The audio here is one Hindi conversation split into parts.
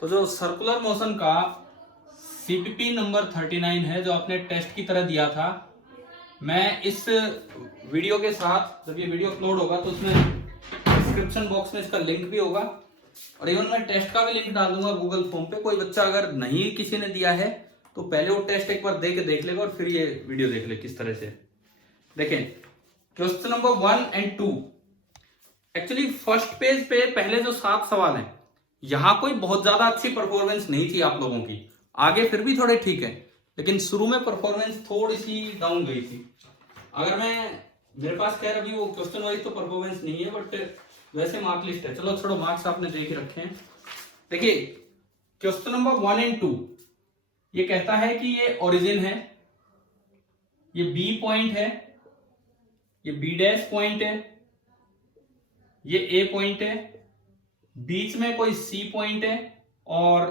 तो जो सर्कुलर मोशन का सीपीपी नंबर 39 है जो आपने टेस्ट की तरह दिया था, मैं इस वीडियो के साथ जब ये वीडियो अपलोड होगा तो उसमें डिस्क्रिप्शन बॉक्स में इसका लिंक भी होगा और इवन मैं टेस्ट का भी लिंक डाल दूंगा गूगल फॉर्म पे। कोई बच्चा अगर नहीं किसी ने दिया है तो पहले वो टेस्ट एक बार दे के देख लेगा और फिर ये वीडियो देख ले किस तरह से। देखें क्वेश्चन नंबर 1 और 2। एक्चुअली फर्स्ट पेज पे पहले जो 7 सवाल हैं, यहां कोई बहुत ज्यादा अच्छी परफॉर्मेंस नहीं थी आप लोगों की, आगे फिर भी थोड़े ठीक है, लेकिन शुरू में परफॉर्मेंस थोड़ी सी डाउन गई थी। अगर मेरे पास खैर अभी वो क्वेश्चन वाइज तो परफॉर्मेंस नहीं है, बट वैसे मार्क लिस्ट है। चलो छोड़ो, मार्क्स आपने देख रखे हैं। देखिए क्वेश्चन नंबर 1 और 2 ये कहता है कि ये ओरिजिन है, ये बी पॉइंट है, ये बी डैश पॉइंट है, ये ए पॉइंट है, बीच में कोई सी पॉइंट है और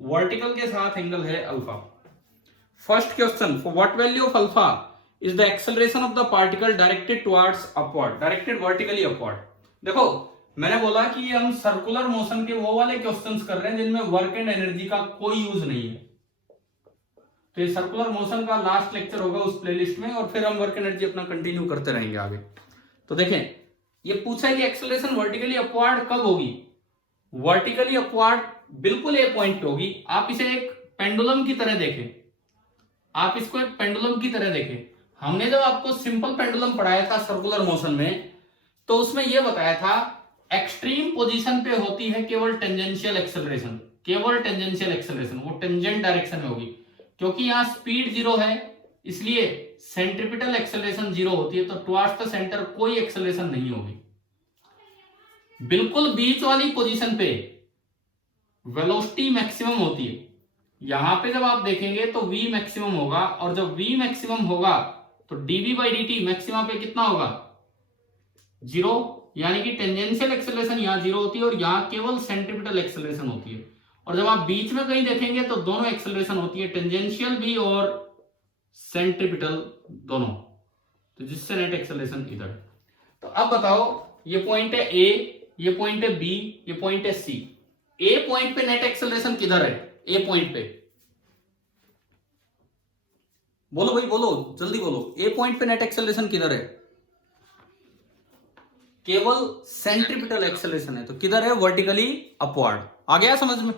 वर्टिकल के साथ एंगल है alpha. First question, for what value of alpha is the acceleration of the particle directed towards upward, directed vertically upward. देखो मैंने बोला कि ये हम सर्कुलर मोशन के वो वाले क्वेश्चंस कर रहे हैं जिनमें वर्क एंड एनर्जी का कोई यूज नहीं है। तो ये सर्कुलर मोशन का लास्ट लेक्चर होगा उस प्लेलिस्ट में और फिर हम वर्क एनर्जी अपना कंटिन्यू करते रहेंगे आगे। तो देखें ये पूछा है कि एक्सेलरेशन वर्टिकली अपवर्ड कब होगी। वर्टिकली अपवर्ड बिल्कुल ए पॉइंट पे होगी। आप इसे एक पेंडुलम की तरह देखें, आप इसको एक पेंडुलम की तरह देखें। हमने जब आपको सिंपल पेंडुलम पढ़ाया था सर्कुलर मोशन में, तो उसमें यह बताया था एक्सट्रीम पोजीशन पे होती है केवल टेंजेंशियल एक्सेलरेशन, केवल टेंजेंशियल एक्सेलरेशन, वो टेंजेंट डायरेक्शन में होगी। क्योंकि यहां स्पीड 0 है इसलिए सेंट्रिपिटल एक्सेलरेशन 0 होती है, तो टुवर्ड्स द सेंटर कोई एक्सेलरेशन नहीं होगी। बिल्कुल बीच वाली पोजीशन पे वेलोसिटी मैक्सिमम होती है। यहां पे जब आप देखेंगे तो v मैक्सिमम होगा और जब v मैक्सिमम होगा तो dv/dt मैक्सिमम पे कितना होगा 0, यानी कि टेंजेंशियल एक्सेलरेशन यहां 0 होती है और यहां केवल सेंट्रिपिटल एक्सेलरेशन होती है। और जब आप बीच में कहीं देखेंगे तो दोनों एक्सेलरेशन होती है, टेंजेंशियल भी और सेंट्रिपिटल दोनों, तो जिससे नेट एक्सेलरेशन इधर। तो अब बताओ ये पॉइंट है ए, ये पॉइंट है बी, ये पॉइंट है सी। ए पॉइंट पे नेट एक्सेलरेशन किधर है? ए पॉइंट पे बोलो भाई, बोलो जल्दी बोलो, ए पॉइंट पे नेट एक्सेलरेशन किधर है? केवल सेंट्रिपिटल एक्सेलरेशन है, तो किधर है? Vertically upward. आ गया समझ में?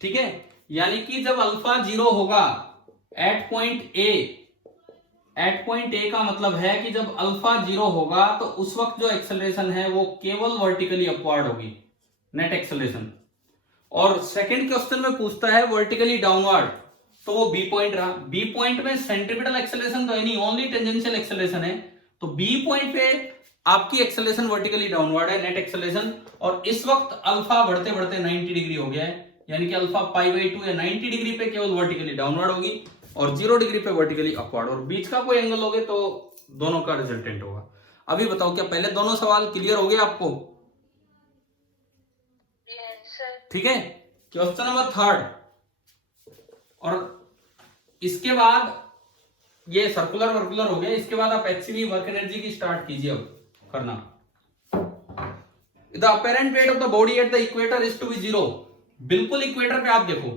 ठीक है, यानी कि जब अल्फा 0 होगा at point A, at point A का मतलब है कि जब अल्फा 0 होगा तो उस वक्त जो एक्सेलरेशन है वो केवल वर्टिकली अपवर्ड होगी, नेट एक्सेलरेशन। और सेकंड क्वेश्चन में पूछता है वर्टिकली डाउनवर्ड, तो वो बी पॉइंट रहा। बी पॉइंट में सेंट्रिपिटल एक्सेलरेशन तो है नहीं, ओनली टेंजेंशियल एक्सेलरेशन है, तो बी पॉइंट पे आपकी एक्सेलरेशन वर्टिकली डाउनवर्ड है, नेट एक्सेलरेशन। और इस वक्त अल्फा बढ़ते बढ़ते 90 डिग्री हो गया है, यानी कि अल्फा π/2 या 90 डिग्री पे केवल वर्टिकली डाउनवर्ड होगी और 0 डिग्री पे वर्टिकली अपवर्ड, और बीच का कोई एंगल होगे तो दोनों का रिजल्टेंट होगा। अभी बताओ क्या पहले दोनों सवाल क्लियर हो गए आपको? ठीक है, क्वेश्चन नंबर 3 और इसके बाद ये सर्कुलर वर्कुलर हो गया। इसके बाद आप HCV वर्क एनर्जी की स्टार्ट कीजिए अब करना। The apparent weight of the body at the equator is to be 0। बिल्कुल इक्वेटर पे आप देखो,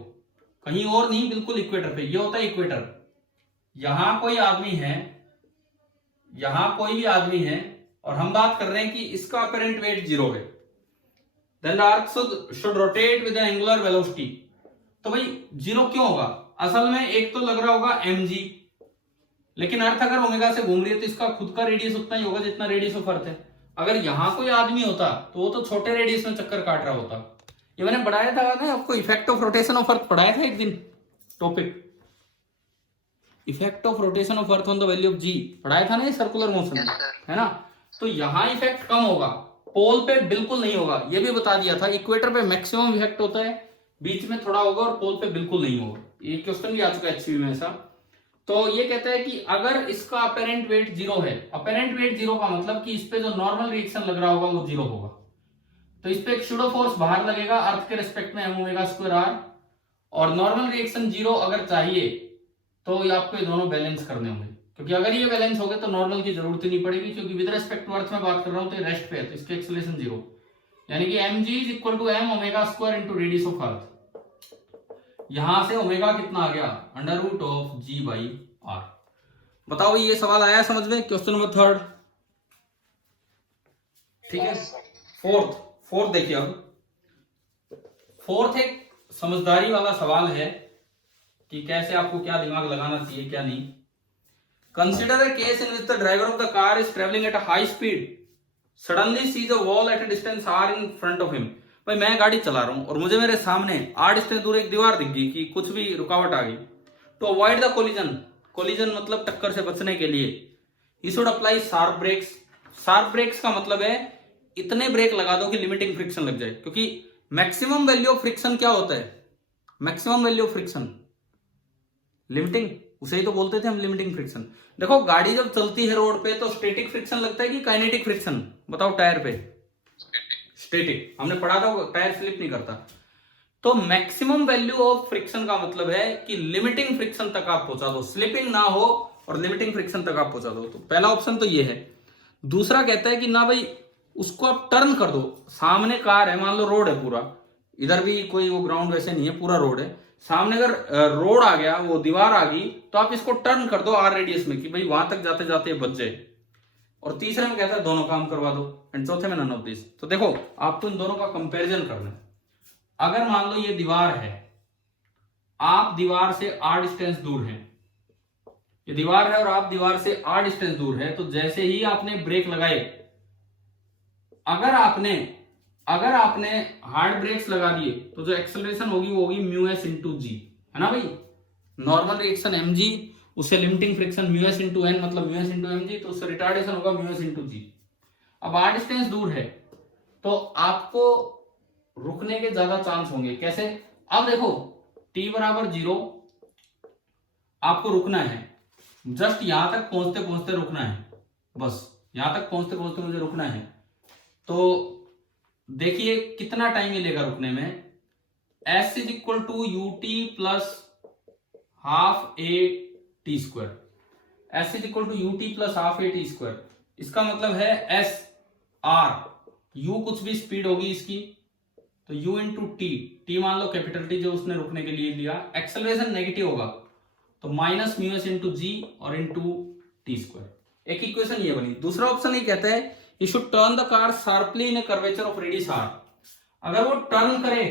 कहीं और नहीं, बिल्कुल इक्वेटर पे। ये होता है इक्वेटर। यहां कोई आदमी है, यहां कोई भी आदमी है और हम बात कर रहे हैं कि इसका अपेरेंट वेट 0 है। Then the earth should rotate with the angular velocity। तो भाई 0 क्यों होगा? असल में एक तो लग रहा होगा mg, लेकिन अर्थ अगर ओमेगा से घूम रही है तो इसका खुद का रेडियस उतना ही होगा जितना रेडियस ऑफ अर्थ है। अगर यहां कोई आदमी होता तो वो तो छोटे रेडियस में चक्कर काट रहा होता। ये मैंने पढ़ाया था ना आपको, effect of rotation of earth पढ़ाया था एक दिन, topic effect of rotation of earth on the value of g पढ़ाया था ना, ये सर्कुलर मोशन है ना। तो यहां इफेक्ट कम होगा, पोल पे बिल्कुल नहीं होगा। ये भी बता दिया था, इक्वेटर पे मैक्सिमम इफेक्ट होता है, बीच में थोड़ा होगा और पोल पे बिल्कुल नहीं होगा। ये क्वेश्चन भी आ चुका है HCV में ऐसा। तो ये कहता है कि अगर इसका अपेरेंट वेट 0 है, अपेरेंट वेट 0 का मतलब कि इस पे जो नॉर्मल रिएक्शन लग रहा होगा वो 0 होगा, तो इस पे एक सूडो फोर्स बाहर लगेगा अर्थ के रिस्पेक्ट में m⍵²r, और नॉर्मल रिएक्शन 0 अगर चाहिए तो ये आपको ये दोनों बैलेंस करने होंगे, क्योंकि अगर ये बैलेंस हो गए तो नॉर्मल की जरूरत ही नहीं पड़ेगी, क्योंकि विद रिस्पेक्ट टू अर्थ में बात कर रहा हूं तो रेस्ट पे है, तो इसके एक्सेलरेशन 0। यानी कि mg is equal to m omega square into radius of earth. यहां से ओमेगा कितना आ गया, under root of g by r। बताओ ये सवाल आया समझ में, क्वेश्चन नंबर 3। ठीक है, फोर्थ देखिए, अब फोर्थ एक समझदारी वाला सवाल है कि कैसे आपको क्या दिमाग लगाना चाहिए क्या नहीं। Consider a case in which the driver of the car is travelling at a high speed, suddenly sees a wall at a distance r in front of him. भाई मैं गाड़ी चला रहा हूं और मुझे मेरे सामने r डिस्टेंस दूर एक दीवार दिख गई कि कुछ भी रुकावट आ गई। टू अवॉइड द कोलिजन मतलब टक्कर से बचने के लिए ही should apply sharp brakes. Sharp brakes का मतलब है इतने ब्रेक लगा दो कि लिमिटिंग फ्रिक्शन लग जाए, क्योंकि मैक्सिमम वैल्यू ऑफ फ्रिक्शन क्या होता है, maximum value of friction limiting, उसे ही तो बोलते थे हम लिमिटिंग फ्रिक्शन। देखो गाड़ी जब चलती है रोड पे तो स्टैटिक फ्रिक्शन लगता है कि काइनेटिक फ्रिक्शन, बताओ टायर पे। स्टैटिक, हमने पढ़ा था टायर स्लिप नहीं करता। तो मैक्सिमम वैल्यू ऑफ फ्रिक्शन का मतलब है कि लिमिटिंग फ्रिक्शन तक आप पहुंचा दो, स्लिपिंग ना हो और लिमिटिंग फ्रिक्शन तक आप पहुंचा दो। तो पहला ऑप्शन तो ये है। दूसरा कहता है कि ना भाई उसको आप टर्न कर दो, सामने कार है, मान लो रोड है पूरा, इधर भी कोई वो ग्राउंड वैसे नहीं है, पूरा रोड है, सामने अगर रोड आ गया, वो दीवार आ गई, तो आप इसको टर्न कर दो आर रेडियस में कि भाई वहां तक जाते जाते बच जाए। और तीसरे में कहता है दोनों काम करवा दो, एंड चौथे में नन ऑफ दिस। तो देखो आपको इन दोनों का कंपैरिजन करना है। अगर मान लो ये दीवार है, आप दीवार से आर डिस्टेंस दूर हैं, ये दीवार है और आप दीवार से आर डिस्टेंस दूर है, तो जैसे ही आपने ब्रेक लगाए, अगर आपने हार्ड ब्रेक्स लगा दिए तो जो एक्सेलरेशन होगी वो होगी म्यू एस इंटू जी, है ना भाई। नॉर्मल रिएक्शन एम जी, उससे limiting friction mu S into n मतलब mu S into m g, तो उससे रिटार्डेशन होगा म्यू एस इंटू जी। अब आर डिस्टेंस दूर है तो आपको रुकने के ज्यादा चांस होंगे। कैसे, अब देखो t बराबर 0, आपको रुकना है, जस्ट यहां तक पहुंचते पहुंचते रुकना है, बस यहां तक पहुंचते पहुंचते मुझे रुकना है। तो देखिए कितना टाइम मिलेगा रुकने में, s is equal to U T plus half A T square, s is equal to U T plus half A T square. इसका मतलब है एस आर, u कुछ भी स्पीड होगी इसकी, तो u इंटू टी, टी मान लो कैपिटल टी जो उसने रुकने के लिए लिया, एक्सेलरेशन नेगेटिव होगा तो minus mu S into G और इंटू टी स्क्वायर। एक इक्वेशन ये बनी। दूसरा ऑप्शन ये कहता है you should turn the car sharply in curvature of radius R. अगर वो टर्न करे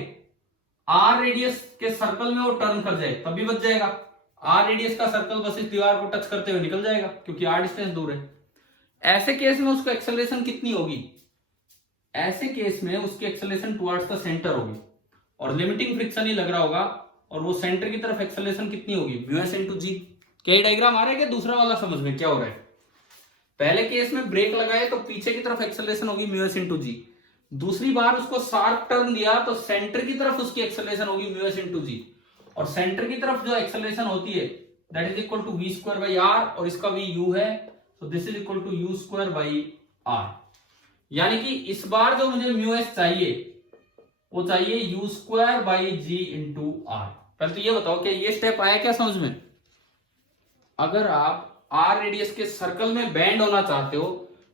आर रेडियस के सर्कल में, वो टर्न कर जाए तब भी बच जाएगा, आर रेडियस का सर्कल बस इस दीवार को टच करते हुए निकल जाएगा क्योंकि आर डिस्टेंस दूर है। ऐसे केस में उसको एक्सेलरेशन कितनी होगी, ऐसे केस में उसकी एक्सेलरेशन टुवर्ड्स द सेंटर होगी और लिमिटिंग फ्रिक्शन ही लग रहा होगा, और वो सेंटर की तरफ एक्सेलरेशन कितनी होगी, म्यू एस इनटू जी। क्या डायग्राम आ रहा है क्या, दूसरा वाला समझ में क्या हो रहा है। पहले केस में ब्रेक लगाए तो पीछे की तरफ एक्सेलरेशन होगी म्यू एस इनटू जी, दूसरी बार उसको शार्प टर्न दिया तो सेंटर की तरफ उसकी एक्सेलरेशन होगी म्यू एस इनटू जी, और सेंटर की तरफ जो एक्सेलरेशन होती है that is equal to V square by R, और इसका वी यू है, तो this is equal to U square by R. यानी कि इस बार जो मुझे म्यू एस चाहिए वो चाहिए U square by G into R. पहले तो ये बताओ कि ये स्टेप आया क्या समझ में। अगर आप आर रेडियस के सर्कल में बैंड होना चाहते हो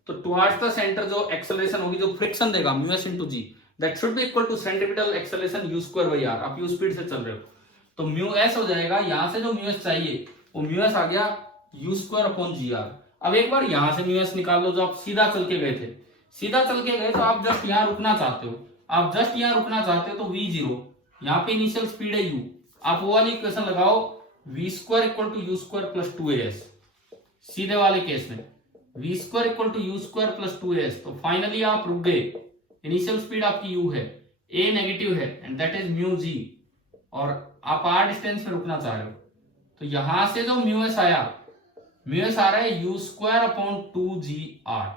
तो टुवर्ड्स द सेंटर जो एक्सेलरेशन होगी, जो फ्रिक्शन देगा mu S into G, that should be equal to centripetal acceleration U square by R. आप यू स्पीड से चल रहे हो तो म्यू एस हो जाएगा, यहां से जो म्यू एस चाहिए वो म्यू एस आ गया U square upon G R. अब एक बार यहां से म्यू एस निकाल लो, जो आप सीधा चल के गए थे, सीधा चल के गए तो आप जस्ट यहां रुकना चाहते हो, आप जस्ट यहां रुकना चाहते हो तो v जीरो, यहाँ पे इनिशियल स्पीड है u, आप वो वाली इक्वेशन लगाओ v square equal to U square plus 2as। सीधे वाले केस में v square equal to U square plus 2as, तो फाइनली आप रुक गए, इनिशियल स्पीड आपकी u है, a नेगेटिव है and that is mu g, और आप r डिस्टेंस में रुकना चाह रहे हो, तो यहां से जो म्यू एस आया, म्यू एस आ रहा है यू स्क्वायर अपॉन 2gr।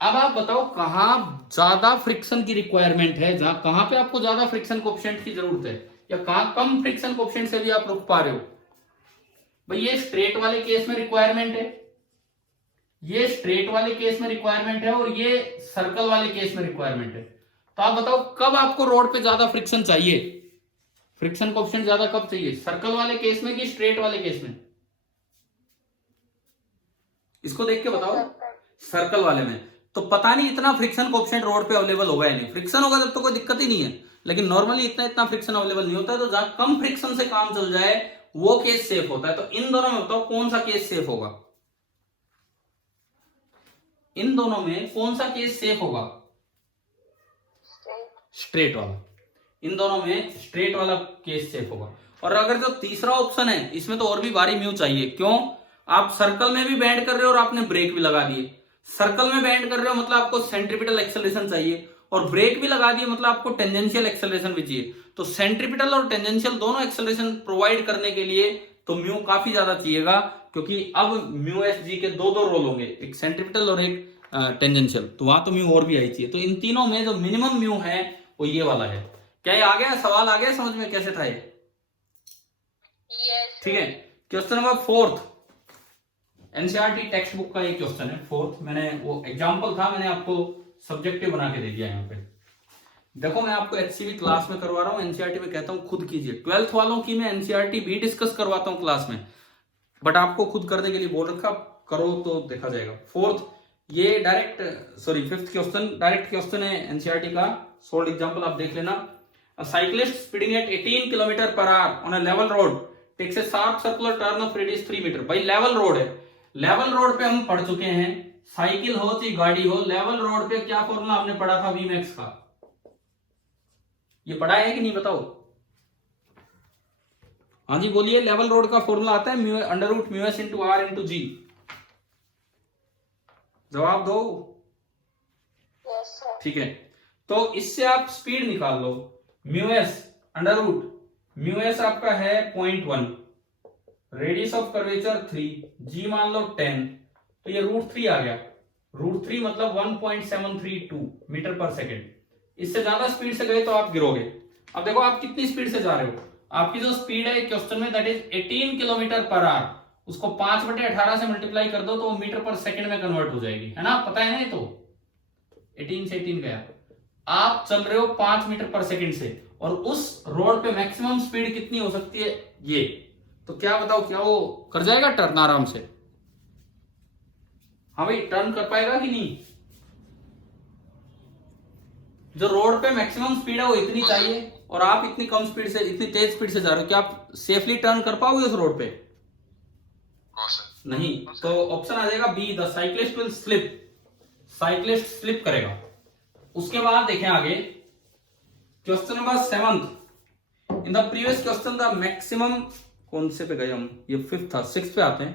अब आप बताओ कहां ज्यादा फ्रिक्शन की रिक्वायरमेंट है, कहां पे आपको ज्यादा फ्रिक्शन कोएफिशिएंट की जरूरत है, या कहां कम फ्रिक्शन कोएफिशिएंट से भी आप रुक पा रहे हो। भाई ये स्ट्रेट वाले केस में रिक्वायरमेंट है, ये स्ट्रेट वाले केस में रिक्वायरमेंट है, और ये सर्कल वाले केस में रिक्वायरमेंट है। तो आप बताओ कब आपको रोड पे ज्यादा फ्रिक्शन चाहिए, फ्रिक्शन कोएफिशिएंट ज्यादा कब चाहिए, सर्कल वाले केस में कि स्ट्रेट वाले केस में। इसको देख के बताओ, सर्कल वाले में। तो पता नहीं इतना फ्रिक्शन कोएफिशिएंट रोड पे अवेलेबल होगा या नहीं। फ्रिक्शन होगा तब तो कोई दिक्कत ही नहीं है, लेकिन नॉर्मली इतना फ्रिक्शन अवेलेबल नहीं होता है। तो जहां कम फ्रिक्शन से काम चल जाए वो केस सेफ होता है। तो इन दोनों में बताओ कौन सा केस सेफ होगा? इन दोनों में कौन सा केस सेफ होगा? स्ट्रेट वाला। इन दोनों में स्ट्रेट वाला केस सेफ होगा। और अगर जो तीसरा ऑप्शन है इसमें तो और भी भारी म्यू चाहिए। क्यों? आप सर्कल में भी बेंड कर रहे हो और आपने ब्रेक भी लगा दिए। सर्कल में बेंड कर रहे हो मतलब आपको सेंट्रीपिटल एक्सेलरेशन चाहिए, और ब्रेक भी लगा दिए मतलब आपको टेंजेंशियल एक्सेलरेशन भी चाहिए। तो सेंट्रीपिटल और टेंजेंशियल दोनों एक्सेलरेशन प्रोवाइड करने के लिए तो म्यू काफी ज्यादा चाहिएगा, क्योंकि अब म्यू एस जी के दो रोल होंगे, एक सेंट्रीपिटल और एक टेंजेंशियल। तो वहां तो म्यू और भी आई चाहिए। तो इन तीनों में जो मिनिमम म्यू है वो ये वाला है। क्या ये आ गया? सवाल आ गया समझ में कैसे था ये? ठीक है। Question number 4 NCERT text book का एक क्वेश्चन है 4। मैंने वो एग्जांपल था, मैंने आपको सब्जेक्टिव बना के दे दिया यहाँ पे। देखो मैं आपको एचसीवी क्लास में करवा रहा हूँ, एनसीईआरटी में कहता हूँ खुद कीजिए। 12th वालों की मैं एनसीईआरटी भी डिस्कस करवाता हूँ क्लास में, बट आपको खुद करने के लिए बोल रखा, करो तो देखा जाएगा। 4th ये फिफ्थ क्वेश्चन डायरेक्ट क्वेश्चन है एनसीईआरटी का। सोल्ड एग्जांपल आप देख लेना। A cyclist speeding at 18 km per hour on a level road takes a sharp circular turn of radius 3 मीटर। भाई लेवल रोड है, लेवल रोड पे हम पढ़ चुके हैं, साइकिल हो चाहे गाड़ी हो, लेवल रोड पे क्या फॉर्मूला हमने पढ़ा था Vmax का? ये पढ़ा है कि नहीं बताओ? हाँ जी बोलिए। लेवल रोड का फॉर्मूला आता है under root mu S into r into g. जवाब दो। ठीक है, तो इससे आप स्पीड निकाल लो। Mu s under root mu s आपका है 0.1, रेडियस ऑफ कर्वेचर 3, जी मान लो 10, तो ये √3 आ गया। √3 मतलब 1.732 मीटर पर सेकेंड। इससे ज्यादा स्पीड से गए तो आप गिरोगे। अब देखो आप कितनी स्पीड से जा रहे हो। आपकी जो स्पीड है क्वेश्चन में that is 18 kilometre per hour, उसको 5/18 से मल्टीप्लाई कर दो तो वो मीटर पर सेकेंड में कन्वर्ट हो जाएगी, है ना? पता है ना? ये तो 18 से 18 गया। आप चल रहे हो 5 मीटर पर सेकंड से, और उस रोड पे मैक्सिमम स्पीड कितनी हो सकती है ये? तो क्या बताओ, क्या वो कर जाएगा टर्न आराम से? हाँ भाई, टर्न कर पाएगा कि नहीं? जो रोड पे मैक्सिमम स्पीड है वो इतनी चाहिए, और आप इतनी कम स्पीड से, इतनी तेज स्पीड से जा रहे हो, क्या आप सेफली टर्न कर पाओगे उस रोड पे? नहीं। तो ऑप्शन आ जाएगा B, the cyclist will slip. Cyclist slip करेगा। उसके बाद देखें आगे question number 7। In the previous question the maximum, कौन से पे गए हम? ये 5th था, 6th पे आते हैं।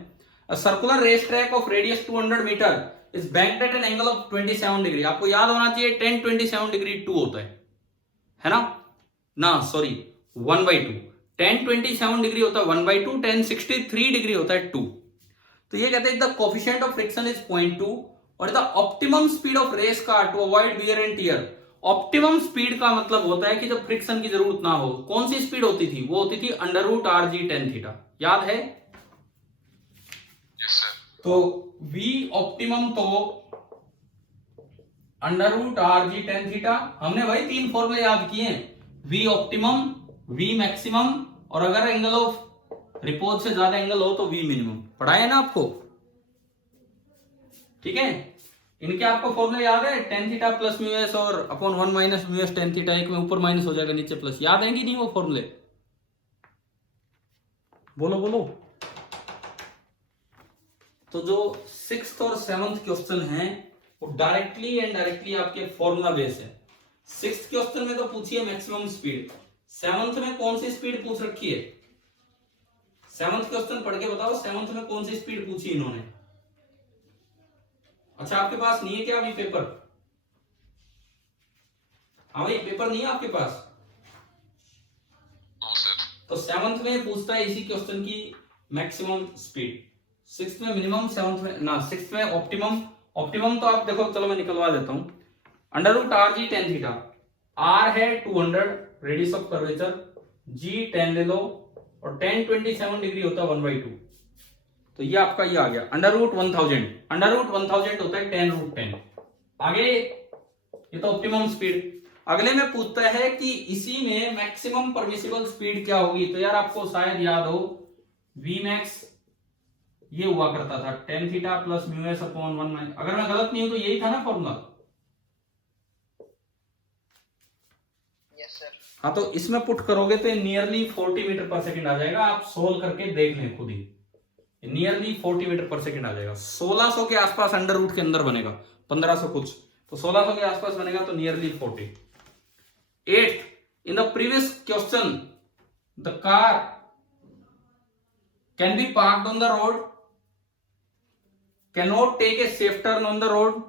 A circular race track of radius 200 metre is banked at an angle of 27 degree. आपको याद होना चाहिए 1027 डिग्री 2 होता है ना? ना सॉरी 1/2। 1027 डिग्री होता है 1/2, 1063 डिग्री होता है 2। तो ये कहते हैं the coefficient of friction is 0.2 और the optimum speed of race car to avoid wear and tear. Optimum speed का मतलब होता है कि जब फ्रिक्शन की जरूरत ना हो। कौन सी स्पीड होती थी? वो होती थी under root R G tan theta. याद है? yes, तो V ऑप्टिमम तो under root R G tan theta. हमने भाई 3 फॉर्मूले याद किए हैं, V ऑप्टिमम, V मैक्सिमम, और अगर एंगल ऑफ रिपोज से ज्यादा एंगल हो तो V मिनिमम। पढ़ाया ना आपको? ठीक है, इनके आपको फॉर्मूले याद है? Tan theta plus mu s और upon 1 minus mu S tan theta. एक में ऊपर माइनस हो जाएगा, नीचे प्लस। याद है कि नहीं वो फॉर्मूले? बोलो बोलो। तो जो 6th और 7th क्वेश्चन हैं वो डायरेक्टली एंड डायरेक्टली आपके फॉर्मूला बेस है। 6th क्वेश्चन में तो पूछिए मैक्सिमम स्पीड, 7th में कौन सी स्पीड पूछ रखी है? 7th क्वेश्चन पढ़ के बताओ, 7th में कौन सी स्पीड पूछी इन्होंने? अच्छा, आपके पास नहीं है क्या अभी पेपर? हाँ भाई, पेपर नहीं है आपके पास? no, sir. तो 7th में पूछता है इसी क्वेश्चन की मैक्सिमम स्पीड, 6th में मिनिमम, 7th में ना, 6th में ऑप्टिमम। ऑप्टिमम तो आप देखो, चलो मैं निकलवा देता हूं। Under root R G tan theta, R है 200 रेडियस ऑफ कर्वेचर, जी 10 ले लो, और 1027 डिग्री होता है 1/2। तो ये आपका ये आ गया अंडर रूट 1000। अंडर रूट 1000 होता है 10√10। आगे ये तो ऑप्टिमम स्पीड। अगले में पूछता है कि इसी में मैक्सिमम परमिसिबल स्पीड क्या होगी? तो यार आपको शायद याद हो Vmax ये हुआ करता था ten theta plus mu S upon 1 अगर मैं गलत नहीं हूं तो यही था ना फॉर्मूला। Yes sir. हाँ तो इसमें पुट करोगे तो नियरली 40 मीटर पर सेकंड आ जाएगा। आप सोल्व करके देख लें खुद ही, नियरली 40 मीटर पर सेकंड आ जाएगा। 1600 के आसपास अंडर रूट के अंदर बनेगा, 1500 कुछ, तो 1600 के आसपास बनेगा तो nearly 40। 8 in the previous question the car can be parked on the road, can not take a safe turn on the road,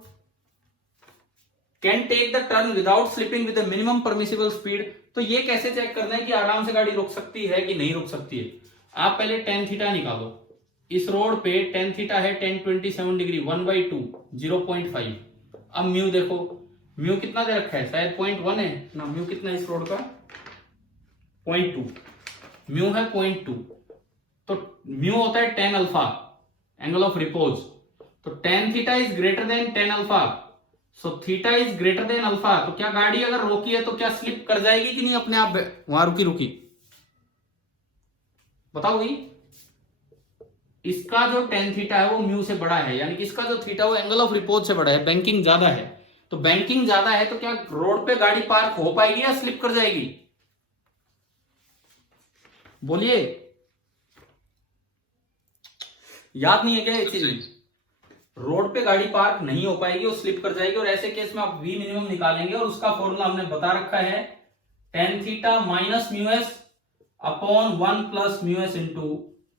can take the turn without slipping with minimum permissible speed. तो ये कैसे चेक करना है कि आराम से गाड़ी रुक सकती है कि नहीं रुक सकती है? आप पहले टेन थीटा निकालो। इस रोड पे टेन थीटा है 1027 डिग्री, 1/2 0.5। अब म्यू देखो, म्यू कितना दे रखा है? शायद 0.1 है ना। म्यू कितना है इस रोड का? 0.2। म्यू है 0.2, तो म्यू होता है 10 अल्फा, एंगल ऑफ रिपोज। तो tan theta is greater than 10 alpha, so theta is greater than alpha. तो क्या गाड़ी अगर रोकी है तो क्या स्लिप कर जाएगी कि नहीं अपने आप वहां रुकी? बताओ भाई। इसका जो टेन थीटा है वो म्यू से बड़ा है, यानी कि इसका जो थीटा वो एंगल ऑफ रिपोज से बड़ा है, बैंकिंग ज्यादा है। तो बैंकिंग ज्यादा है तो क्या रोड पे गाड़ी पार्क हो पाएगी या स्लिप कर जाएगी? बोलिए, याद नहीं है क्या ये चीज? रोड पे गाड़ी पार्क नहीं हो पाएगी, वो स्लिप कर जाएगी। और ऐसे केस में आप वी मिनिमम निकालेंगे और उसका फॉर्मूला हमने बता रखा है tan theta minus mu S upon 1 plus mu S into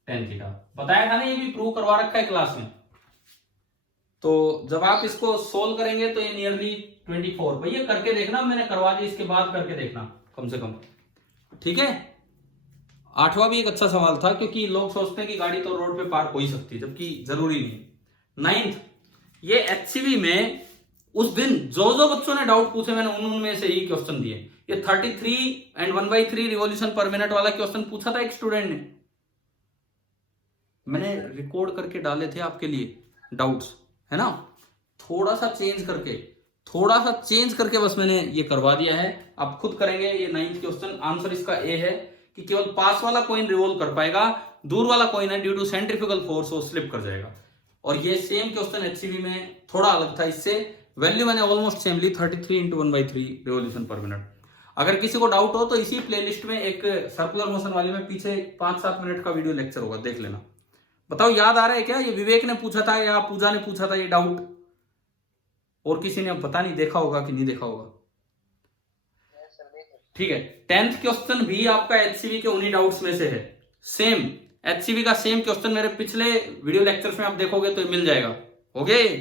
tan theta. बताया था ना, ये भी प्रूव करवा रखा है क्लास में। तो जब आप इसको सोल्व करेंगे तो ये नियरली 24। भैया करके देखना, मैंने करवा दी, इसके बाद करके देखना कम से कम, ठीक है। 8वां भी एक अच्छा सवाल था, क्योंकि लोग सोचते हैं कि गाड़ी तो रोड पे पार्क हो ही सकती है, जबकि जरूरी नहीं। 9th, ये एचसीवी में उस दिन जो बच्चों ने डाउट पूछे मैंने उनमें से ही क्वेश्चन दिए। ये 33 एंड 1/3 रिवॉल्यूशन पर मिनट वाला क्वेश्चन पूछा था एक स्टूडेंट ने, मैंने रिकॉर्ड करके डाले थे आपके लिए डाउट्स, है ना। थोड़ा सा चेंज करके बस मैंने ये करवा दिया है। आप खुद करेंगे। ये 9th क्वेश्चन, आंसर इसका ए है कि केवल पास वाला कॉइन रिवॉल्व कर पाएगा, दूर वाला कॉइन है ड्यू टू सेंट्रीफ्यूगल फोर्स वो स्लिप कर जाएगा। और ये सेम क्वेश्चन एचसीवी में थोड़ा अलग था इससे, वैल्यू मैंने ऑलमोस्ट सेम ली, 33 इंटू 1/3 रिवॉल्यूशन पर मिनट। अगर किसी को डाउट हो तो इसी प्लेलिस्ट में एक सर्कुलर मोशन वाले में पीछे 5-7 मिनट का वीडियो लेक्चर होगा, देख लेना। बताओ याद आ रहा है क्या? ये विवेक ने पूछा था या पूजा ने पूछा था ये डाउट, और किसी ने पता नहीं देखा होगा कि नहीं देखा होगा? ठीक है। 10th क्वेश्चन भी आपका एचसीवी के उन्हीं डाउट्स में से है। सेम एचसीवी का सेम क्वेश्चन मेरे पिछले वीडियो लेक्चर्स में आप देखोगे तो मिल जाएगा। ओके,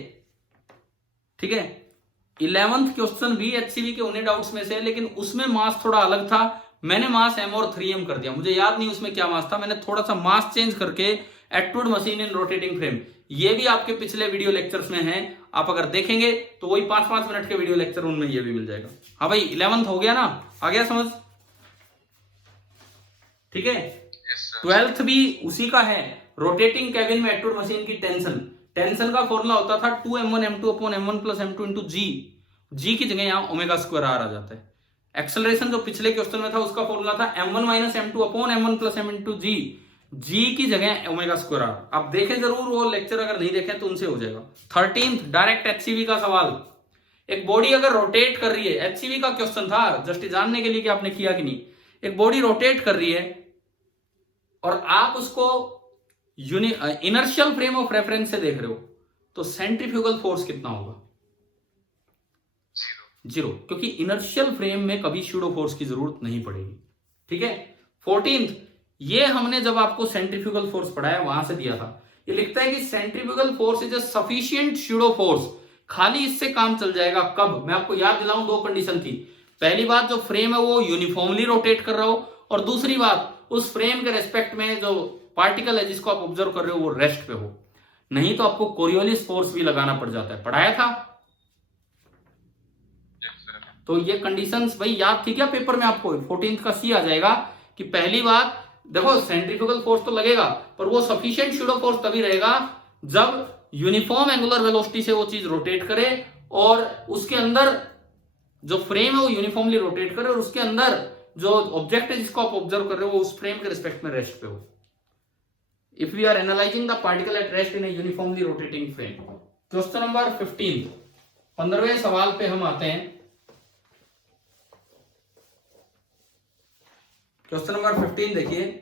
ठीक है। 11th क्वेश्चन भी एचसीवी के उन्हीं डाउट्स में से है, लेकिन उसमें मास थोड़ा अलग था। मैंने मास m और 3m कर दिया, मुझे याद नहीं उसमें क्या मास था। मैंने थोड़ा सा मास चेंज करके एक्टूड मशीन इन रोटेटिंग फ्रेम, ये भी आपके पिछले वीडियो लेक्चर्स में है। आप अगर देखेंगे तो वही 5-5 मिनट के वीडियो लेक्चर, उनमें ये भी मिल जाएगा। हाँ भाई, 11th हो गया ना, आ गया समझ? ठीक है। 12th भी उसी का है, रोटेटिंग कैबिन में एक्टूड मशीन की टेंशन का फॉर्मूला होता था 2m1 m2 upon m1 plus m2 into g की जगह यहां ओमेगा स्क्वायर आर आ जाता है। एक्सेलरेशन जो पिछले क्वेश्चन में था उसका फॉर्मूला था m1 minus m2 upon m1 plus m into g की जगह ओमेगा स्क्वायर आर। आप देखें जरूर वो लेक्चर, अगर नहीं देखें तो उनसे हो जाएगा। 13th डायरेक्ट एचसीवी का सवाल, एक बॉडी अगर रोटेट कर रही है, एचसीवी का क्वेश्चन था जस्ट जानने के लिए कि आपने किया कि नहीं। एक बॉडी रोटेट कर रही है और आप उसको इनर्शियल फ्रेम ऑफ रेफरेंस से देख रहे हो, तो सेंट्रीफ्यूगल फोर्स कितना होगा? 0, क्योंकि इनर्शियल फ्रेम में कभी स्यूडो फोर्स की जरूरत नहीं पड़ेगी। ठीक है। 14th, ये हमने जब आपको सेंट्रीफ्यूगल फोर्स पढ़ाया वहां से दिया था। ये लिखता है कि centrifugal force is a sufficient pseudo force. खाली इससे काम चल जाएगा कब? मैं आपको याद दिलाऊं, 2 कंडीशन थी। पहली बात, जो फ्रेम है वो यूनिफॉर्मली रोटेट कर रहा हो, और दूसरी बात, उस फ्रेम के रेस्पेक्ट में जो पार्टिकल है जिसको आप ऑब्जर्व कर रहे हो वो रेस्ट पे हो। नहीं तो आपको कोरियोलिस फोर्स भी लगाना पड़ जाता है, पढ़ाया था। तो ये कंडीशंस भाई याद थी क्या पेपर में आपको? 14th का सी आ जाएगा कि पहली बात देखो, सेंट्रीफ्यूगल फोर्स तो लगेगा, पर वो सफिशिएंट स्यूडो फोर्स तभी रहेगा जब यूनिफॉर्म एंगुलर वेलोसिटी से वो चीज रोटेट करे, और उसके अंदर जो फ्रेम है वो यूनिफॉर्मली रोटेट करे, और उसके अंदर जो ऑब्जेक्ट है जिसको आप ऑब्जर्व कर रहे हो वो उस फ्रेम के रिस्पेक्ट में रेस्ट पे हो। if we are analyzing the particle at rest in a uniformly rotating frame. Question number 15, 15वें सवाल पे हम आते हैं। क्वेश्चन नंबर 15 देखिए,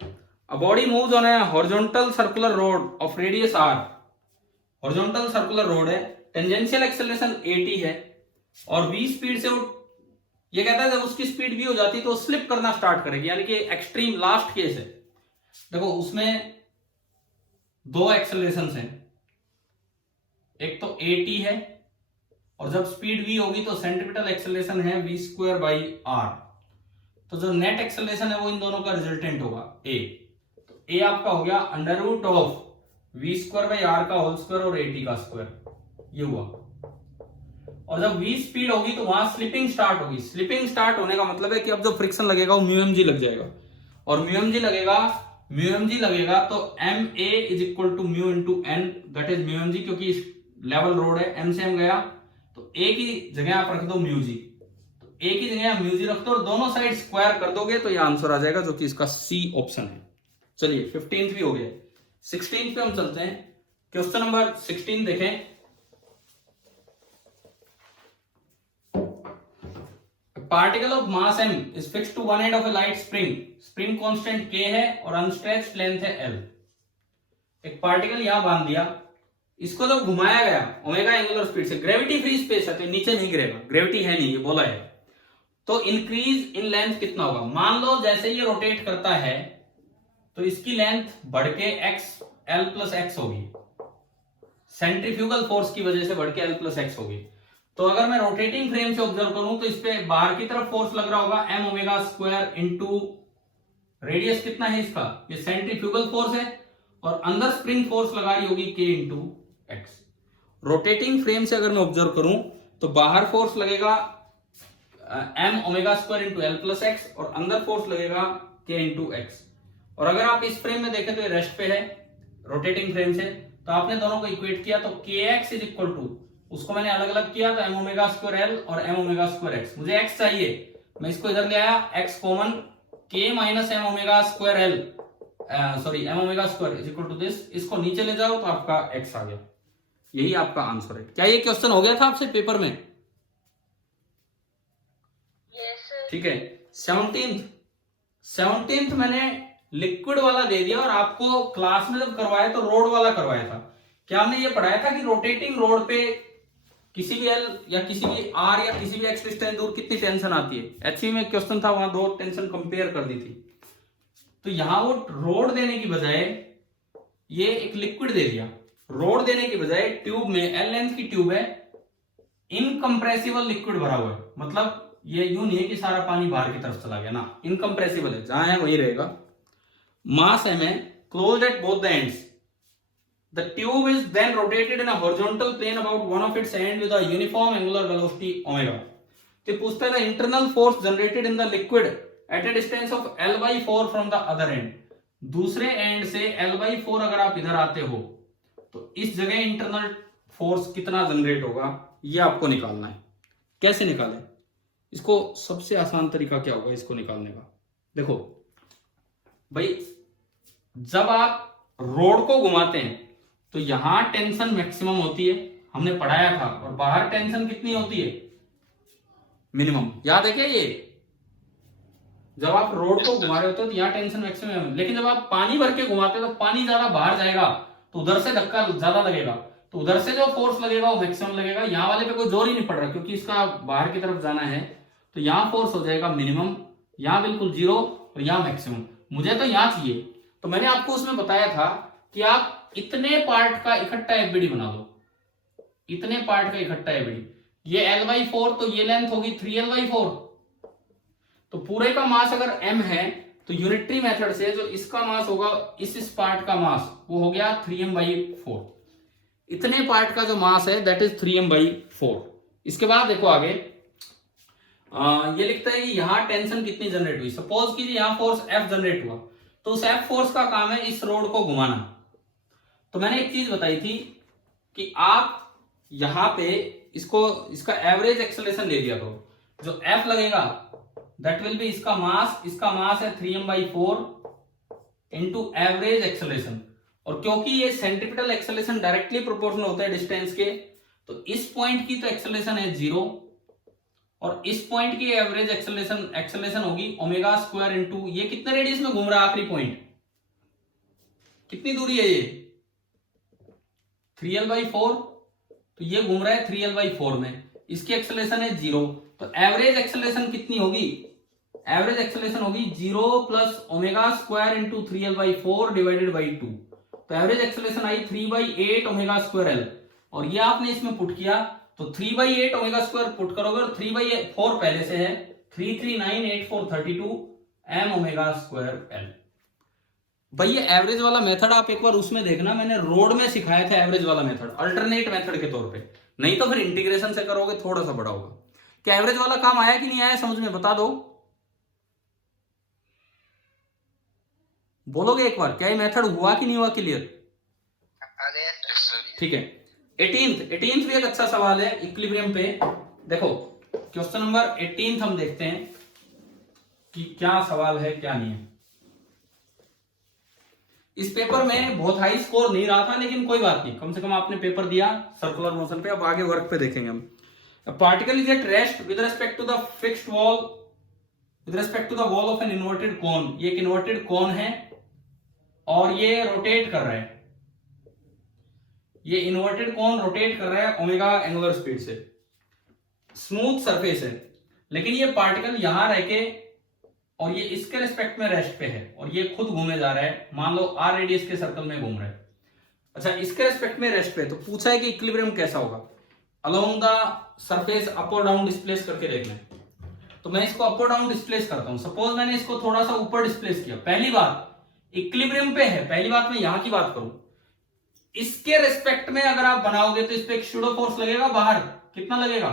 a body moves on a horizontal circular rod of radius r, horizontal circular rod है, टेंजेंशियल एक्सेलरेशन 80 है और v स्पीड से वो, ये कहता है जब उसकी स्पीड v हो जाती है तो स्लिप करना स्टार्ट करेगी, यानी कि एक्सट्रीम लास्ट केस है। देखो उसमें दो एक्सेलरेशंस हैं, एक तो 80 है और जब स्पीड v होगी तो सेंट्रीपिटल एक्सेलरेशन है v स्क्वायर बाई r, तो जो नेट एक्सेलरेशन है वो इन दोनों का रिजल्टेंट होगा a, तो a आपका हो गया under root of v square by r का होल स्क्वायर और 80 का स्क्वायर, ये हुआ। और जब v स्पीड होगी तो वहां स्लिपिंग स्टार्ट होगी। स्लिपिंग स्टार्ट होने का मतलब है कि अब जो फ्रिक्शन लगेगा वो म्यू mg लग जाएगा, और म्यू mg लगेगा तो ma is equal to mu into N, that is mu mg, क्योंकि लेवल रोड है, m से m गया तो a की जगह आप रख दो म्यू जी, तो a की जगह आप म्यू जी रख दो और दोनों साइड स्क्वायर कर दोगे तो ये आंसर आ जाएगा, जो कि इसका सी ऑप्शन है। चलिए 15th भी हो गया, 16th पे हम चलते हैं। क्वेश्चन नंबर 16 देखें, particle of mass m is fixed to one end of a light spring, spring constant k है और अनस्ट्रेच्ड लेंथ है l। एक पार्टिकल यहां बांध दिया, इसको जब घुमाया गया ओमेगा एंगुलर स्पीड से, ग्रेविटी फ्री स्पेस है तो नीचे नहीं गिरेगा, ग्रेविटी है नहीं, ये बोला है, तो इंक्रीज इन लेंथ कितना होगा। मान लो जैसे ये रोटेट करता है तो इसकी लेंथ बढ़ के x l प्लस एक्स होगी, सेंट्रीफ्यूगल फोर्स की वजह से बढ़ के l प्लस एक्स होगी। तो अगर मैं रोटेटिंग फ्रेम से ऑब्जर्व करूं तो इस पे बाहर की तरफ फोर्स लग रहा होगा m omega square into radius कितना है इसका, ये सेंट्रीफ्यूगल फोर्स है, और अंदर स्प्रिंग फोर्स लगा रही होगी k into x. Rotating frame से अगर मैं ऑब्जर्व करूं तो बाहर फोर्स लगेगा m omega square into L plus x और अंदर फोर्स लगेगा k इंटू एक्स। और अगर आप इस फ्रेम में देखें तो ये रेस्ट पे है रोटेटिंग फ्रेम से, तो आपने दोनों को इक्वेट किया तो kx इज इक्वल टू, उसको मैंने अलग अलग किया तो m ओमेगा स्क्वायर एल और m ओमेगा स्क्वायर एक्स। मुझे x चाहिए, मैं इसको इधर ले आया, x common, k minus m omega square L, sorry m omega square is equal to this, इसको नीचे ले जाओ तो आपका x आ गया। यही आपका आंसर है। क्या ये क्वेश्चन हो गया था आपसे पेपर में? ठीक है। 17th मैंने लिक्विड वाला दे दिया और आपको क्लास में जब करवाया तो रोड वाला करवाया था। क्या हमने ये पढ़ाया था कि रोटेटिंग रोड पे किसी भी एल या किसी भी आर या किसी भी एक्स डिस्टेंस दूर कितनी टेंशन आती है? एचवी में क्वेश्चन था, वहां दो टेंशन कंपेयर करनी थी। तो यहां वो रोड देने की बजाय ये एक लिक्विड दे दिया, रोड देने की बजाय ट्यूब में एल लेंथ की ट्यूब है, इनकंप्रेसिबल लिक्विड भरा हुआ है, मतलब ये यूं नहीं है कि सारा पानी बाहर की तरफ चला गया ना, इनकंप्रेसिबल है, जहां है वही रहेगा। मास m है, closed at both the ends, the tube is then rotated in a horizontal plane about one of its end with a uniform angular velocity omega। तो पूछता है the internal force generated in the liquid at a distance of l by 4 from the other end। दूसरे एंड से l by 4 अगर आप इधर आते हो तो इस जगह इंटरनल फोर्स कितना जनरेट होगा, ये आपको निकालना है। कैसे निकालें इसको? सबसे आसान तरीका क्या होगा इसको निकालने का? देखो भाई, जब आप रोड को घुमाते हैं तो यहां टेंशन मैक्सिमम होती है, हमने पढ़ाया था, और बाहर टेंशन कितनी होती है? मिनिमम। याद है क्या ये? जब आप रोड को घुमा रहे होते हो तो यहाँ टेंशन मैक्सिमम है, लेकिन जब आप पानी भर के घुमाते हो तो पानी ज्यादा बाहर जाएगा तो उधर से धक्का ज्यादा लगेगा, तो उधर से जो फोर्स लगेगा वो मैक्सिमम लगेगा। यहाँ वाले पे कोई जोर ही नहीं पड़ रहा क्योंकि इसका बाहर की तरफ जाना है, तो यहाँ फोर्स हो जाएगा मिनिमम, यहाँ बिल्कुल जीरो और यहाँ मैक्सिमम। मुझे तो यहाँ चाहिए, तो मैंने आपको उसमें बताया था कि आप इतने पार्ट का इकट्ठा एफबीडी बना दो, इतने पार्ट का इकट्ठा एफबीडी। ये l by 4 तो ये लेंथ होगी 3l by 4, तो पूरे का मास अगर m है तो यूनिटरी मेथड से जो इसका मास होगा, इस पार्ट का मास वो हो गया 3m by 4। इतने पार्ट का जो मास है दैट इज 3m by 4। इसके बाद देखो आगे, ये लिखता है कि यहां टेंशन कितनी जनरेट हुई। सपोज कीजिए यहां फोर्स F जनरेट हुआ, तो उस F फोर्स का काम है इस रोड को घुमाना। तो मैंने एक चीज बताई थी कि आप यहां पे इसका एवरेज एक्सेलरेशन ले लिया करो, जो F लगेगा दैट विल बी इसका मास है 3m by 4 into average acceleration. और क्योंकि ये सेंट्रिपिटल एक्सेलरेशन डायरेक्टली प्रोपोर्शनल होता है डिस्टेंस के, तो इस पॉइंट की तो एक्सेलरेशन है 0 और इस पॉइंट की एवरेज एक्सेलरेशन होगी ओमेगा स्क्वायर इनटू, ये कितने रेडियस में घूम रहा है आखिरी पॉइंट, कितनी दूरी है ये 3l/4, तो ये घूम रहा है 3l/4 में, इसकी एक्सेलरेशन है 0, तो एवरेज एक्सेलरेशन कितनी होगी, एवरेज एक्सेलरेशन होगी 0 plus omega square into 3l/4 divided by 2, तो एवरेज एक्सेलरेशन आई 3/8 ओमेगा स्क्वायर एल, और ये आपने इसमें पुट किया तो 3/8 ओमेगा स्क्वायर पुट करोगे और 3/4 पहले से है 3398432 m ओमेगा स्क्वायर एल। भाई ये एवरेज वाला मेथड आप एक बार उसमें देखना, मैंने रोड में सिखाया था एवरेज वाला मेथड अल्टरनेट मेथड के तौर पे, नहीं तो फिर इंटीग्रेशन से करोगे थोड़ा सा बड़ा होगा। क्या एवरेज वाला काम आया कि नहीं आया समझ में, बता दो, बोलोगे एक बार, क्या ये मेथड हुआ कि नहीं हुआ क्लियर? ठीक है। 18th भी एक अच्छा सवाल है इक्विलिब्रियम पे। देखो क्वेश्चन नंबर 18 हम देखते हैं कि क्या सवाल है क्या नहीं है। इस पेपर में बहुत हाई स्कोर नहीं रहा था, लेकिन कोई बात नहीं, कम से कम आपने पेपर दिया सर्कुलर मोशन पे। अब आगे वर्क पे देखेंगे हम। Particle is at rest with respect to the fixed wall, with respect to the wall of an inverted cone. ये एक इन्वर्टेड कोन है और ये रोटेट कर रहा है, ये इन्वर्टेड कोन रोटेट कर रहा है ओमेगा एंगुलर स्पीड से। स्मूथ सरफेस है, लेकिन ये पार्टिकल यहां रह के और ये इसके रिस्पेक्ट में रेस्ट पे है और ये खुद घूमे जा रहा है, मान लो r रेडियस के सर्कल में घूम रहा है। अच्छा, इसके रिस्पेक्ट में रेस्ट पे, तो पूछा है कि इक्विलिब्रियम कैसा होगा। अलोंग द सरफेस अप और डाउन डिस्प्लेस करके देखना है, तो मैं इसको अप और डाउन डिस्प्लेस करता हूं। सपोज मैंने इसको थोड़ा सा ऊपर डिस्प्लेस किया, पहली बात इक्विलिब्रियम पे है, पहली बात मैं यहां की बात करूं, इसके रिस्पेक्ट में अगर आप बनाओगे तो इस पे एक सूडो फोर्स लगेगा बाहर, कितना लगेगा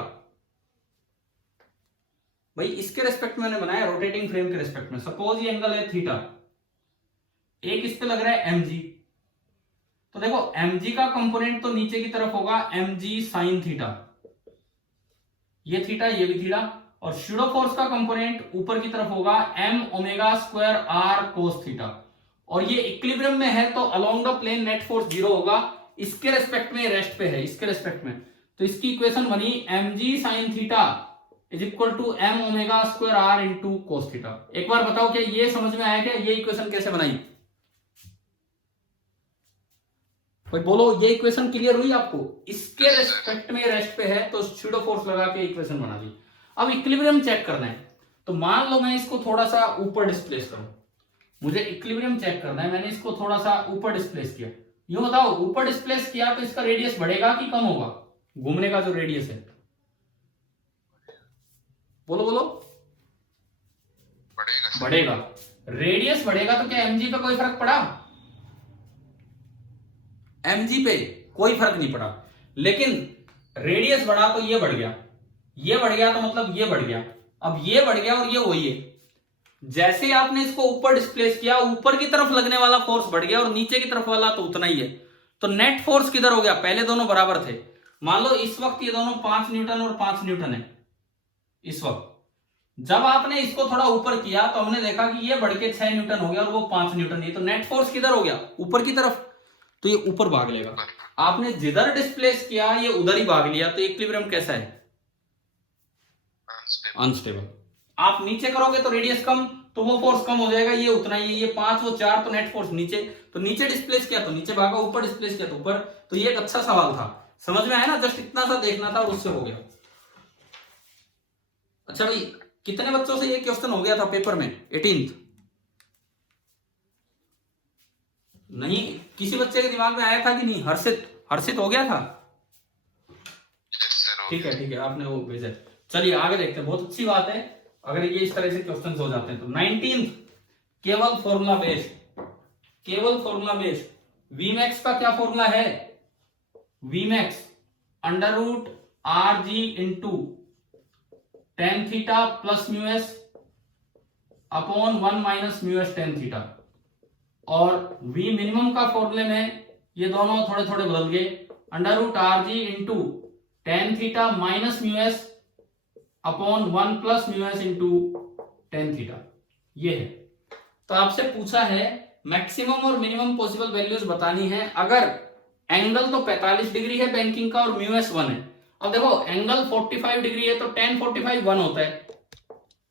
भाई, इसके रेस्पेक्ट में मैंने बनाया रोटेटिंग फ्रेम के रेस्पेक्ट में। सपोज ये एंगल है थीटा, एक इस पे लग रहा है mg, तो देखो mg का कंपोनेंट तो नीचे की तरफ होगा mg sin थीटा, ये थीटा ये भी थीटा, और सूडो फोर्स का कंपोनेंट ऊपर की तरफ होगा m omega square r cos theta. और ये इक्विलिब्रियम में है तो along the plane net force 0 होगा, इसके रेस्पेक्ट में रेस्ट पे है, इसके रेस्पेक्ट में, तो इसकी इक्वेशन बनी mg sin theta is equal to m omega square r into cos theta. एक बार बताओ क्या ये समझ में आया क्या, ये इक्वेशन कैसे बनाई, भाई बोलो, ये इक्वेशन क्लियर हुई आपको? इसके रेस्पेक्ट में रेस्ट पे है तो सूडो फोर्स लगा के इक्वेशन बना दी। अब इक्विलिब्रियम चेक करना है, तो मान लो मैं इसको थोड़ा सा ऊपर डिस्प्लेस करूं, मुझे इक्विलिब्रियम चेक करना है, मैंने इसको थोड़ा सा ऊपर डिस्प्लेस किया, ये बताओ ऊपर डिस्प्लेस किया तो इसका रेडियस बढ़ेगा कि कम होगा, घूमने का जो रेडियस है, बोलो बोलो, बढ़ेगा। रेडियस बढ़ेगा तो क्या mg पे कोई फर्क पड़ा, mg पे कोई फर्क नहीं पड़ा, लेकिन रेडियस बढ़ा तो ये बढ़ गया, ये बढ़ गया तो मतलब ये बढ़ गया, अब ये बढ़ गया और ये वही है। जैसे आपने इसको ऊपर डिस्प्लेस किया, ऊपर की तरफ लगने वाला फोर्स बढ़ गया और नीचे की तरफ वाला तो उतना ही है, तो नेट फोर्स किधर हो गया, पहले दोनों बराबर थे, मान लो इस वक्त ये दोनों 5 न्यूटन और 5 न्यूटन है इस वक्त। जब आपने इसको थोड़ा ऊपर किया तो हमने देखा कि ये बढ़ के 6 न्यूटन हो गया और वो 5 न्यूटन है, तो नेट फोर्स किधर हो गया, ऊपर की तरफ, तो ये ऊपर भाग लेगा। आपने जिधर डिस्प्लेस किया ये उधर ही भाग लिया, तो इक्विलिब्रियम कैसा है, अनस्टेबल। आप नीचे करोगे तो रेडियस कम, तो वो फोर्स कम हो जाएगा, ये उतना ही है, ये 5 वो 4, तो नेट फोर्स नीचे, तो नीचे डिस्प्लेस किया तो नीचे भागा, ऊपर डिस्प्लेस किया तो ऊपर। तो ये एक अच्छा सवाल था, समझ में आया ना, जस्ट इतना सा देखना था और उससे हो गया। अच्छा भाई, कितने बच्चों से ये क्वेश्चन हो गया था पेपर में 18th? नहीं, किसी बच्चे के दिमाग में आया था कि नहीं? हर्षित हो गया था? ठीक है ठीक है, आपने वो भेजा। चलिए आगे देखते हैं, बहुत अच्छी बात है अगर ये इस तरह से क्वेश्चन हो जाते हैं तो। 19th केवल फॉर्मूला बेस्ड, केवल फॉर्मूला बेस्ड। Vmax का क्या फॉर्मूला है, Vmax under root R G into tan theta plus mu S upon 1 minus mu S tan theta. और V मिनिमम का फॉर्मूले में ये दोनों थोड़े थोड़े बदल गए, under root R G into tan theta minus mu S upon 1 plus mu S into tan theta, ये है। तो आपसे पूछा है मैक्सिमम और मिनिमम पॉसिबल वैल्यूज बतानी है। अगर एंगल तो 45 डिग्री है बैंकिंग का और म्यू एस 1 है। अब देखो एंगल 45 डिग्री है तो tan 45 1 होता है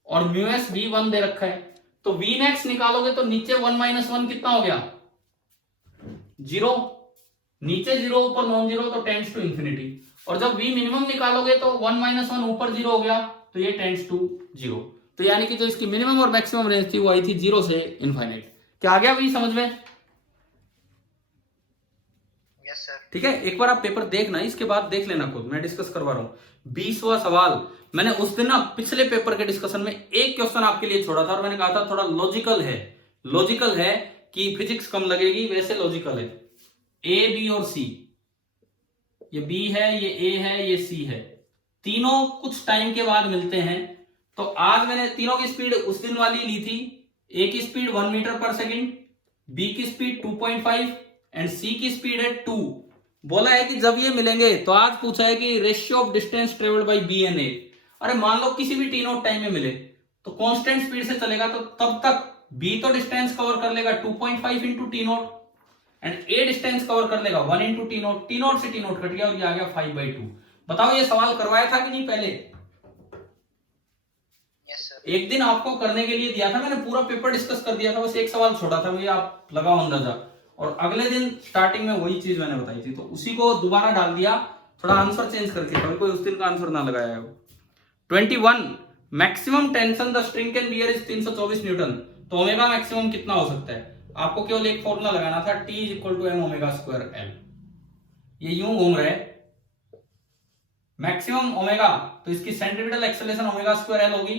और म्यू एस भी 1 दे रखा है, तो वी मैक्स निकालोगे तो नीचे 1 माइनस 1 कितना हो गया 0, नीचे 0 ऊपर नॉन जीरो तो टेंड्स टू इंफिनिटी, और जब v मिनिमम निकालोगे तो 1 माइनस 1 ऊपर 0 हो गया तो ये टेंड्स टू 0। तो यानी कि जो इसकी मिनिमम और मैक्सिमम रेंज थी वो आई थी 0 से इनफाइनाइट। क्या आ गया v समझ में? Yes sir. ठीक है, एक बार आप पेपर देखना, इसके बाद देख लेना खुद, मैं डिस्कस करवा रहा हूं। 20वां सवाल मैंने उस दिन ना पिछले पेपर के डिस्कशन में एक क्वेश्चन आपके लिए छोड़ा था और मैंने कहा था थोड़ा लॉजिकल है कि फिजिक्स कम लगेगी, वैसे लॉजिकल है। ए बी और सी, ये बी है, ये ए है, ये सी है, तीनों कुछ टाइम के बाद मिलते हैं। तो आज मैंने तीनों की स्पीड उस दिन वाली ली थी, ए की स्पीड 1 मीटर पर सेकेंड, बी की स्पीड 2.5 एंड सी की स्पीड है 2। बोला है कि जब ये मिलेंगे तो आज पूछा है कि ratio of distance travelled by b and a. अरे मान लो किसी भी टी नोट टाइम में मिले तो कांस्टेंट स्पीड से चलेगा, तो तब तक बी तो डिस्टेंस कवर कर लेगा 2.5 into T note and A distance cover कर लेगा 1 into T note. T note से टी नोट कट गया और ये आ गया 5/2। बताओ ये सवाल करवाया था कि नहीं पहले? Yes sir. एक दिन आपको करने के लिए दिया था, मैंने पूरा पेपर डिस्कस कर दिया था, बस एक सवाल छोड़ा था, मुझे आप लगाओ अंदाजा, और अगले दिन स्टार्टिंग में वही चीज मैंने बताई थी, तो उसी को दोबारा डाल दिया, थोड़ा आंसर चेंज करके, कभी कोई उस दिन का आंसर ना लगाया है वो। 21 maximum tension the string can bear is 324 Newton. तो ओमेगा मैक्सिमम कितना हो सकता है? आपको केवल एक फॉर्मूला लगाना था, T = m omega square L। ये यूं घूम रहे मैक्सिमम ओमेगा, तो इसकी centripetal acceleration omega square L होगी।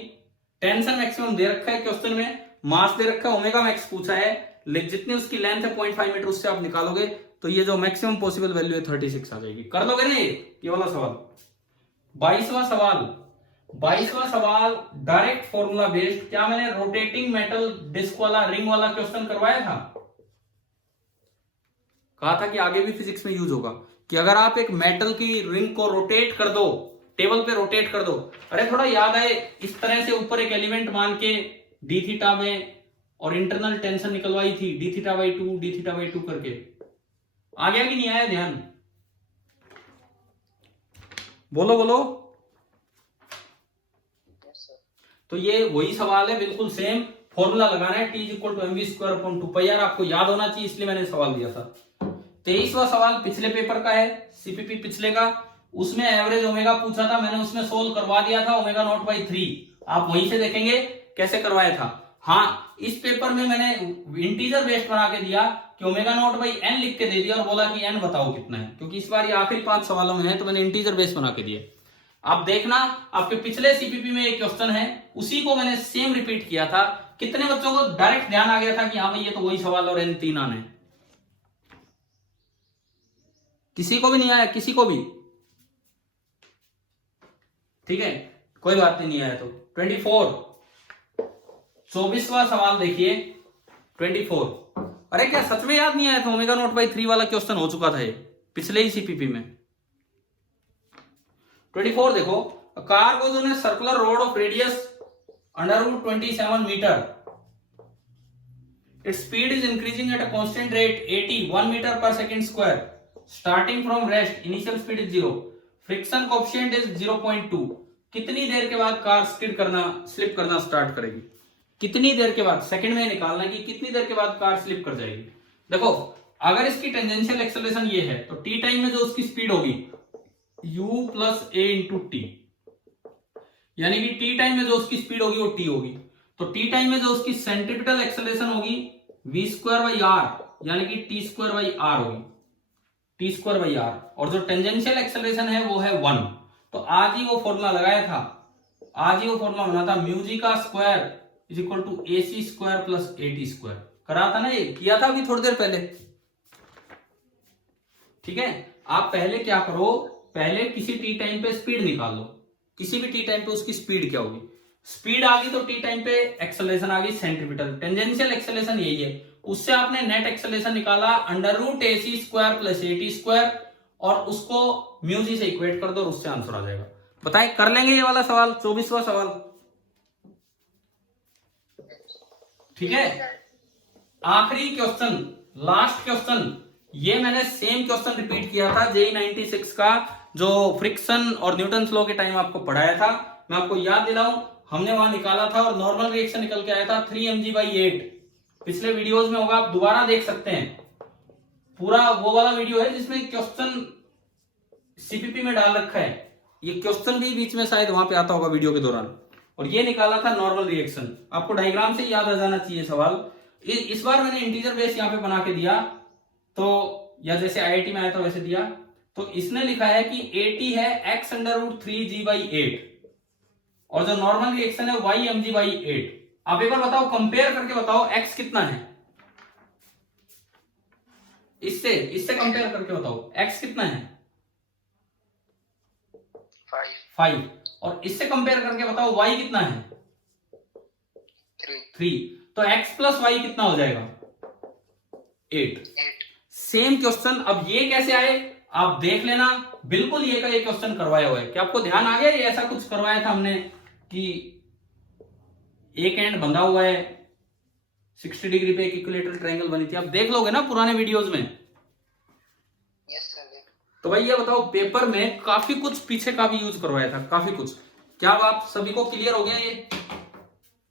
टेंशन मैक्सिमम दे रखा है क्वेश्चन में, मास दे रखा है, ओमेगा मैक्स पूछा है, जितनी उसकी लेंथ है 0.5 मीटर, उससे आप निकालोगे तो ये जो मैक्सिमम पॉसिबल वैल्यू है 36 आ जाएगी। कर लोगे ना ये वाला सवाल? 22वां सवाल डायरेक्ट फॉर्मूला बेस्ड। क्या मैंने रोटेटिंग मेटल डिस्क वाला रिंग वाला क्वेश्चन करवाया था? कहा था कि आगे भी फिजिक्स में यूज होगा कि अगर आप एक मेटल की रिंग को रोटेट कर दो, टेबल पे रोटेट कर दो, अरे थोड़ा याद आए, इस तरह से ऊपर एक एलिमेंट मान के डी थीटा में और इंटरनल टेंशन निकलवाई थी डी थीटा बाई 2 करके, आ गया कि नहीं आया? ध्यान बोलो। तो ये वही सवाल है, बिल्कुल सेम फॉर्मूला लगाना है, T = mv²/2 यार आपको याद होना चाहिए, इसलिए मैंने सवाल दिया था। 23वां सवाल पिछले पेपर का है, सीपीपी पिछले का, उसमें एवरेज ओमेगा पूछा था, मैंने उसमें सोल्व करवा दिया था, ω0/3। आप वहीं से देखेंगे कैसे करवाया था। हाँ, इस पेपर में मैंने इंटीजर बेस्ड बना के दिया कि ω0/n लिख के दे दिया और बोला कि n बताओ कितना है, क्योंकि इस बार ये आखिरी 5 सवालों में है, तो मैंने इंटीजर बेस्ड बना के दिया। आप देखना, आपके पिछले सीपीपी में एक क्वेश्चन है, उसी को मैंने सेम रिपीट किया था। कितने बच्चों को डायरेक्ट ध्यान आ गया था कि हाँ भाई ये तो वही सवाल और n 3 आने? किसी को भी नहीं आया? किसी को भी? ठीक है, कोई बात नहीं आया तो 24वां सवाल देखिए। 24, अरे क्या सच में याद नहीं आया था? ω0/3 वाला क्वेश्चन हो चुका था ये पिछले ही सीपीपी में। 24 देखो, car goes on a circular road of radius √27 metre, its speed is increasing at a constant rate 80 1 meter per second square, starting from rest, initial speed is 0, friction coefficient is 0.2। कितनी देर के बाद कार स्लिप करना स्टार्ट करेगी? कितनी देर के बाद? सेकंड में निकालना है कि कितनी देर के बाद कार स्लिप कर जाएगी। देखो, अगर इसकी टेंजेंशियल एक्सेलरेशन ये है तो टी टाइम में जो उसकी स्पीड होगी u + a × t, यानी कि टी टाइम में जो उसकी स्पीड होगी वो t होगी। तो टी टाइम में जो उसकी सेंट्रीपिटल एक्सेलरेशन होगी v²/r, यानी कि t²/r होगी, t²/r, और जो टेंजेंशियल एक्सेलरेशन है वो है 1। तो आज ही वो फॉर्मूला लगाया था, आज ही वो फॉर्मूला बना था, μg का स्क्वायर = ac² + at²। करा था ना, ये किया था अभी थोड़ी देर पहले। ठीक है, आप पहले क्या करो, पहले किसी टी टाइम पे स्पीड निकाल लो, किसी भी टी टाइम पे उसकी स्पीड क्या होगी। स्पीड आ गई तो टी टाइम पे एक्सेलरेशन आ गई सेंट्रीपिटल, टेंजेंशियल एक्सेलरेशन यही है, उससे आपने नेट एक्सेलरेशन निकाला √ac² + at², और उसको μg से इक्वेट कर दो और उससे आंसर आ जाएगा। बताएं, कर लेंगे ये वाला सवाल? 24वां सवाल, ठीक है। आखिरी क्वेश्चन, लास्ट क्वेश्चन, ये मैंने सेम क्वेश्चन रिपीट किया था जेई 96 का, जो फ्रिक्शन और न्यूटन लॉ के टाइम आपको पढ़ाया था। मैं आपको याद दिलाऊं, हमने वहां निकाला था और नॉर्मल रिएक्शन निकल के आया था 3mg/8। पिछले वीडियोस में होगा, आप दोबारा देख सकते हैं। पूरा वो वाला वीडियो है जिसमें क्वेश्चन सीपीपी में डाल रखा है। ये क्वेश्चन भी बीच में शायद वहां पे आता होगा वीडियो के दौरान। और ये निकाला था नॉर्मल रिएक्शन। आपको डायग्राम से याद आ जाना चाहिए सवाल। इस बार मैंने इंटीजर बेस यहाँ पे बना के दिया, तो या जैसे आईआईटी में आया था वैसे दिया। तो इसने लिखा है कि 80 है x√3g/8 और जो नॉर्मल रिएक्शन है y/mg/8। आप एक बार बताओ, कंपेयर करके बताओ x कितना है, इससे कंपेयर करके बताओ x कितना है। 5। और इससे कंपेयर करके बताओ y कितना है। 3। तो x प्लस y कितना हो जाएगा। 8। Same question. अब ये कैसे आए आप देख लेना, बिल्कुल ये का ये क्वेश्चन करवाया हुआ है। क्या आपको ध्यान आ गया ये ऐसा कुछ करवाया था हमने कि एक एंड बंधा हुआ है 60 डिग्री पे, एक इक्विलेटरल ट्रायंगल बनी थी। आप देख लोगे ना पुराने वीडियोस में। Yes sir. तो भाई ये बताओ, पेपर में काफी कुछ पीछे का भी यूज करवाया था, काफी कुछ। क्या अब आप सभी को क्लियर हो गया ये?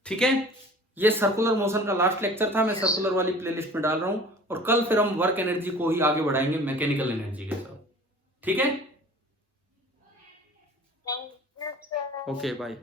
ठीक है, ये सर्कुलर मोशन का लास्ट लेक्चर था। मैं सर्कुलर वाली प्लेलिस्ट में डाल रहा हूं और कल फिर हम वर्क एनर्जी को ही आगे बढ़ाएंगे मैकेनिकल एनर्जी के साथ। ठीक है, ओके बाय।